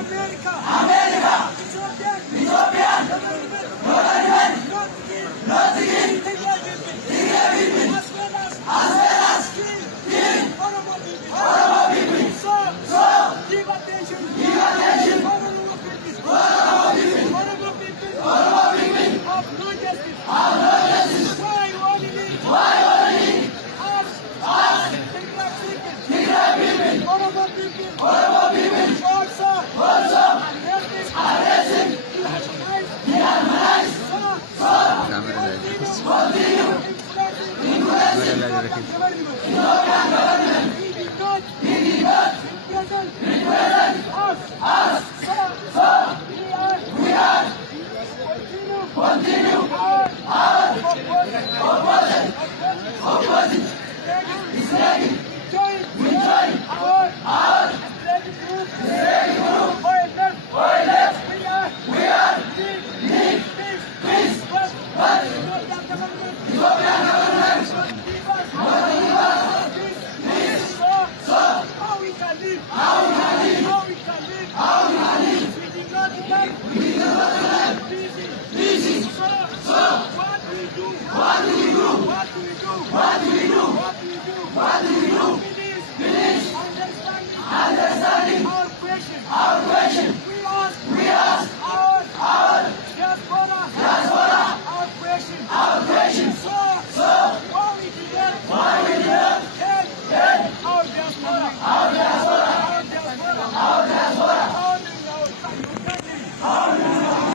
America, Ethiopian, government, not again, as well as kill Oromo people. So, give attention, Oromo people, of no justice. Why only us, Tigray people, Oromo people, also arresting, dehumanized, so, continue,